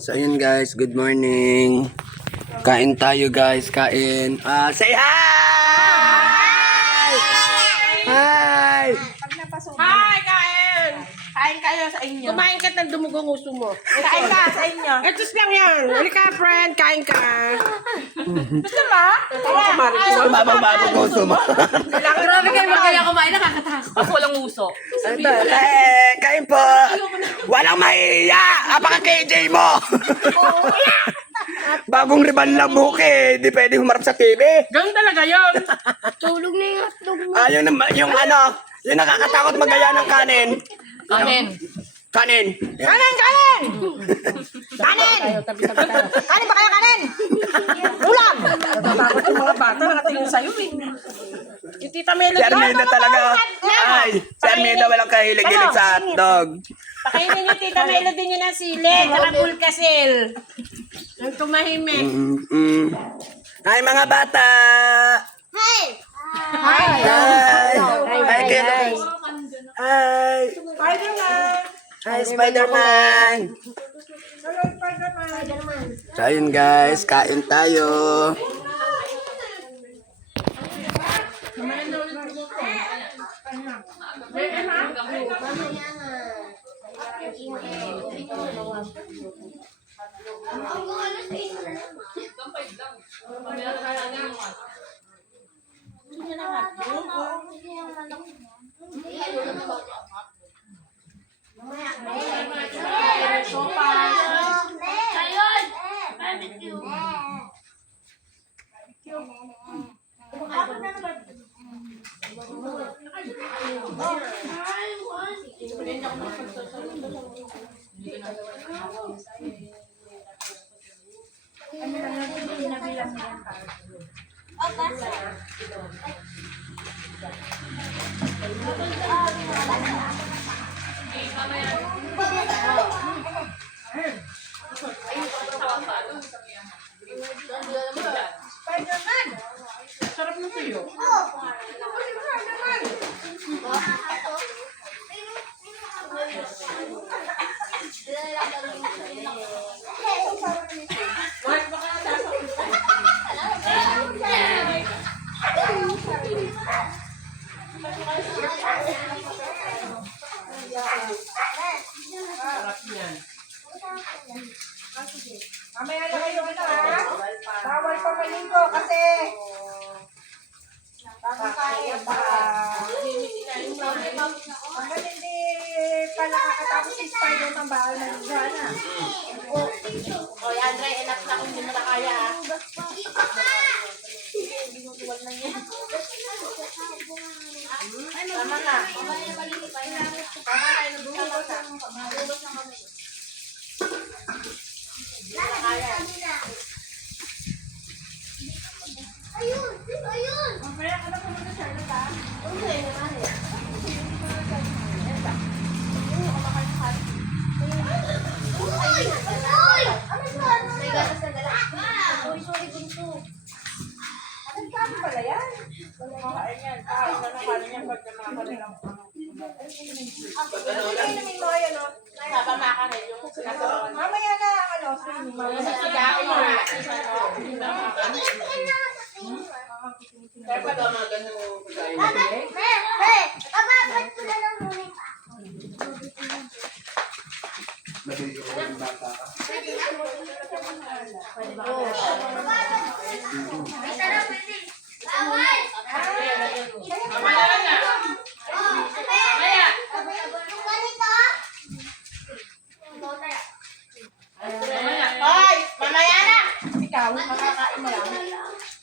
So ayun guys, good morning. Kain tayo guys, kain. Say hi! Hi! Hi, kain! Kain kayo sa inyo. Kumain ka ng dumugong uso mo. Kain ka sa inyo. Etos lang yan. Halika, friend. Kain ka. Gusto mo? Babang gusto mo. Grabe kayo magkaya kumain. Nakakatakot. Ako walang uso. Ito, kain po. Walang mahiya. Apaka-KJ mo. Bagong riban lang buke. Di pwede humarap sa TV. Ganun talaga yun. Tulog na yung hotdog mo. Yung ano, yung nakakatakot magaya ng kanin. Kanin. Kanin. Kanin! Kanin! Kanin! Kanin ba kaya kanin? Ulam! Natatakot yung mga bata. Nakatingin sa'yo eh. Yung tita Melo. Si Armida talaga. Ay, si Armida walang kahilig-hilig sa hotdog. Pakainin niyo tita Melo din yun ng sili. Tsaka pulkasil. Ang tumahimik. Hi mga bata! Hi! Hi! Hi! Hi, Kelo. Hi! Spider-Man! Hi, Spider-Man! Hello, Spider-Man! So, ayun guys, kain tayo. Sarap na sa'yo. Mamaya na kayo ha. Bawal pa maligo kasi papakain pa. Hanggang hindi pa nakakatapos si Spider-Man bawal maligo na. Oy, Andre, enough na kung hindi mo na kaya ha. Tama na. Tama na, inubuhos na kami. Ayun! Ayun! Mamaya ka na pumunta sa akin ha. Okay naman eh. Uy! Uy! May gatas na dala. Sorry, bunso. Ang dami pala yan. Makain yan. Kain na nakain yan pagka nakakalilang. Inumin mo yan o. Habang makarin yung sinagawan. Mamaya na ano. Mamaya mo. Kaya pa daw maganda mo pagkain. Aba, ba't ko na lang muna pa? Ay, tara, pwede. Bawal! Mamaya na. Mamaya! Yung ganito? Hoy! Mamaya na! Ikaw, makakain mo lang.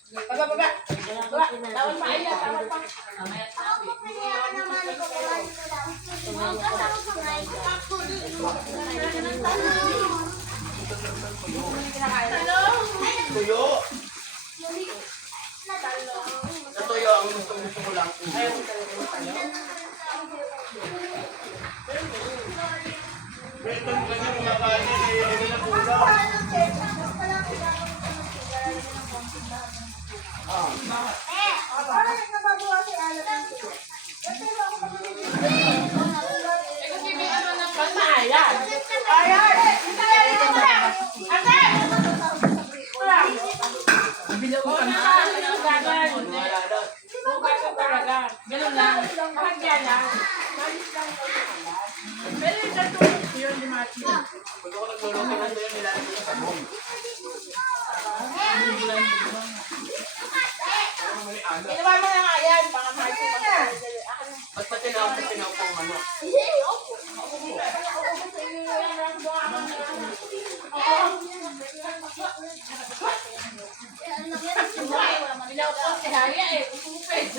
Baba, baba. Tawal pa ayan, tawal pa. Ako po pinayakan naman ko kung ano lang. Ang kasama ko na Tuyo. Natuyo ang gusto ko lang. Ayan. Ganun lang. Hagya lang. Pero yung natulog yun, di mati. Ginawa mo na nga yan. Baka mati pa. Ba't patinaw po ang ano? Ilaw po si Haya eh. Upuped.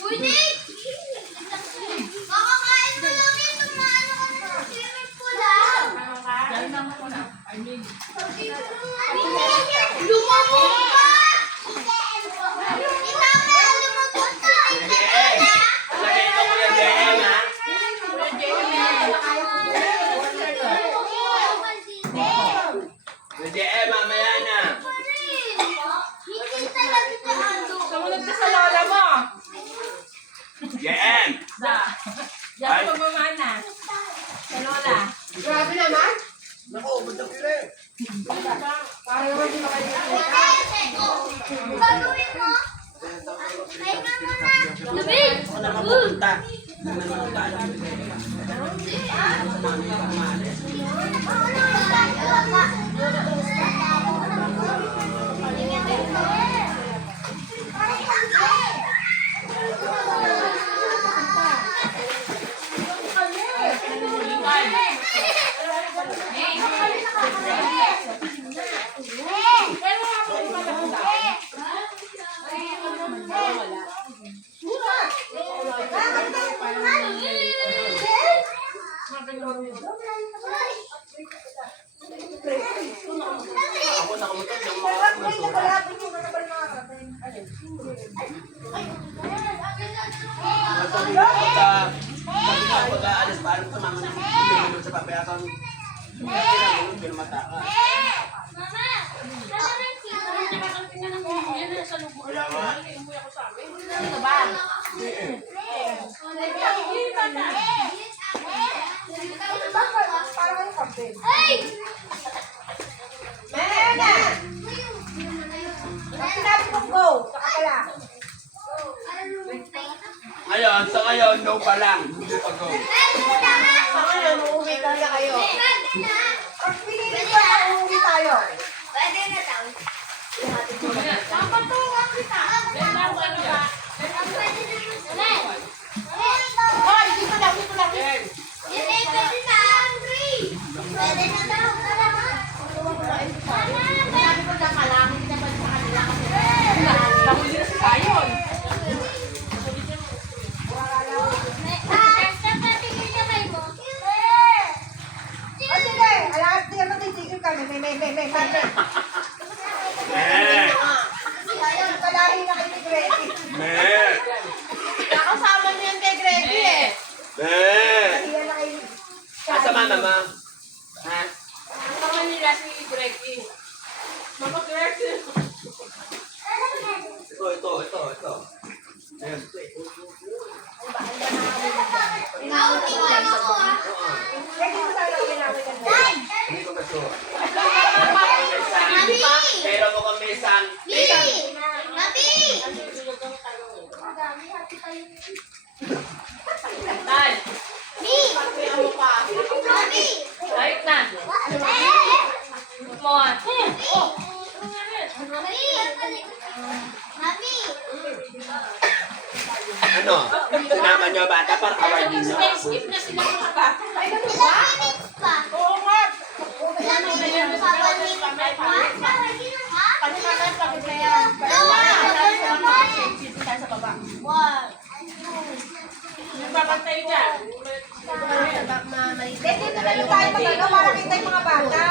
Pwede! Makakain mo lang yun. Tumaano ka na ng swimming pool ah. Lumabog ka! Ikaw na lumabog ka! Lagay ito ko yung JM, ha? Yung JM, mamaya na. Hindi talaga ito ano. Sumunod ka sa lola mo. JM! Diyan ko pagmamana. Sa lola. Grabe naman. Gagawin mo? Pahinga mo na. Lamig! Ako nakamutan yung mga pag-aalis pa, alam ko naman yung sa papayakan. Hindi naman mataka. Mama! Hey! Mena! Sinabi kong go. Saka pala. Ngayon, sa ngayon, no pa lang. Hindi pa go. Sa ngayon, uuwi talaga kayo. Pag pinili ko na uuwi tayo. Pwede na daw. Papatungan kita. Ganda ko ano ba? Pwede na mo sila. Hoy, dito lang, dito lang. Hindi, pwede na. Pwede na daw. Sabi ko na malangit naman sa kanila kasi nahuli na si Kayon. O sige, alas di ako titigil kami. May. Palahin na kayo ni Grady. Nakasama niyo yan kay Greggy eh. Palahin na kayo. Asa mama ma? Ha? Kasama nila si Greggy. Mama Greggy. Ito. Ayan. Nautingan ako ah. Pwede mo tayo ginawin ka na. Hindi ko kaso. Mami! Pero mo kami isang Mami! Tay, Mi! kaya mo pa. Mami! Right na. Mo. Mami! Mami! ano? Sinama niyo bata para awardin niyo? Skip na sila mga bata. Ilang minutes pa? Oo nga. Ilang minutes pa? 1 minute pa? Ha? Pagkakas pagod na yan. Dito tayo sa baba. Yung babantay dyan. Dito na lang tayo magano para kita yung mga bata.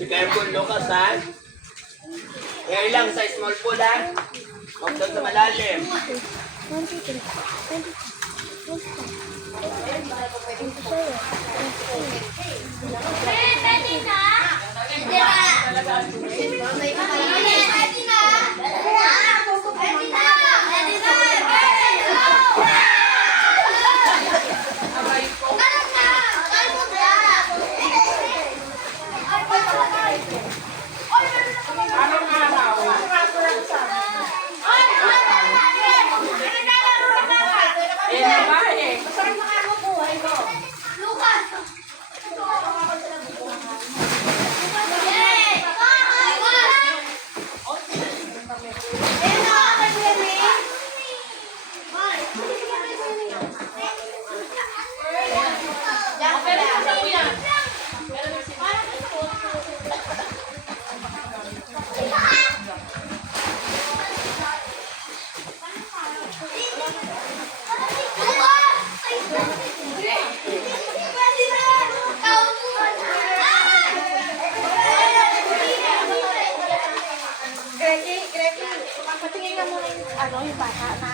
Be careful, Lucas, ha? Kaya lang sa small pool, ha? Huwag doon sa malalim. Pwede na? Pwede na? Pwede na? Ayun na, kay patingin ka muna yung ano, yung bata na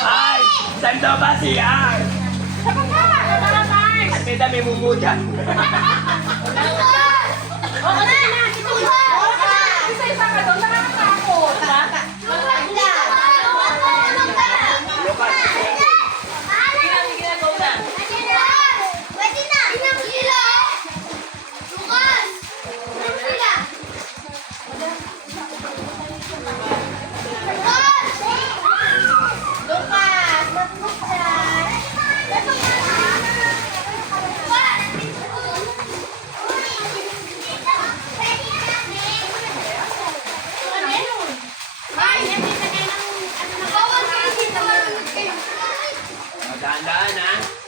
Ay! Saan daw ba siya? Sa baba! Ang may dami mo dyan. Oo, sige na! Isa-isa ka doon, nakakatakot. Dahan-dahan ha.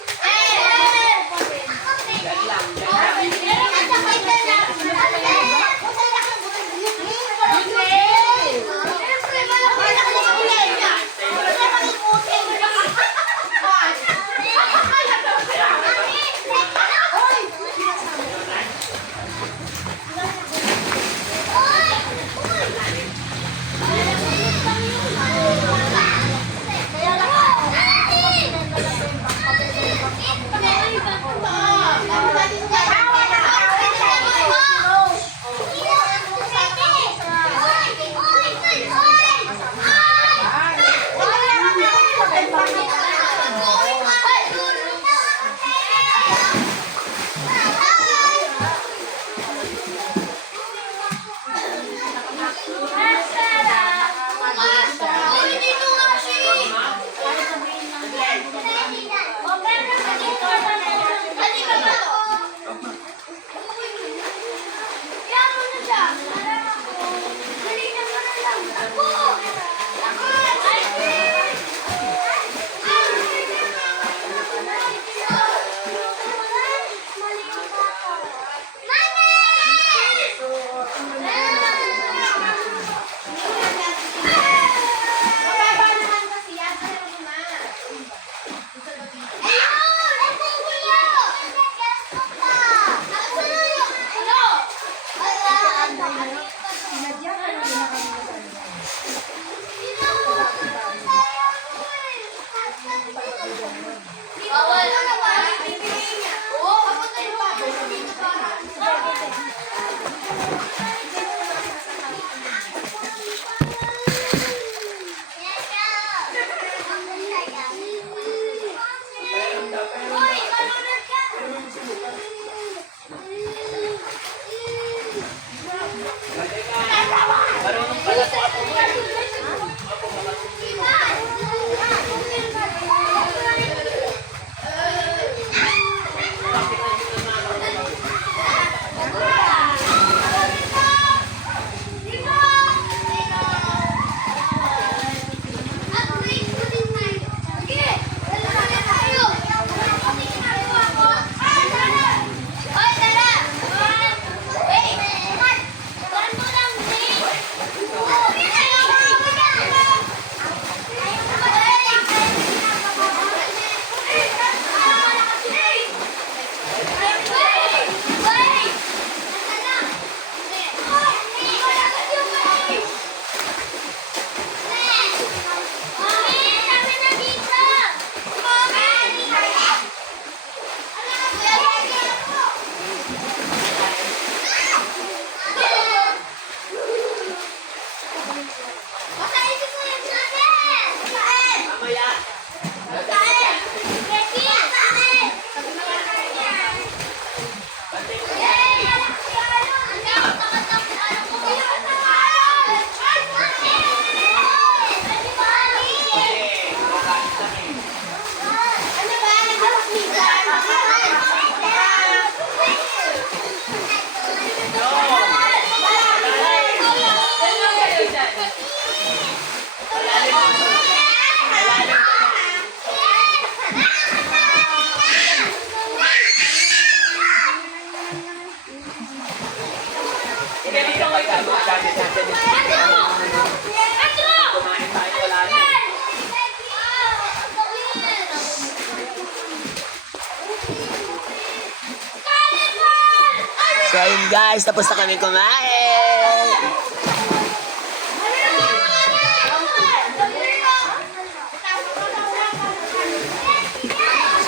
So ayun guys, tapos na kami kumain.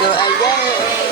So ayun.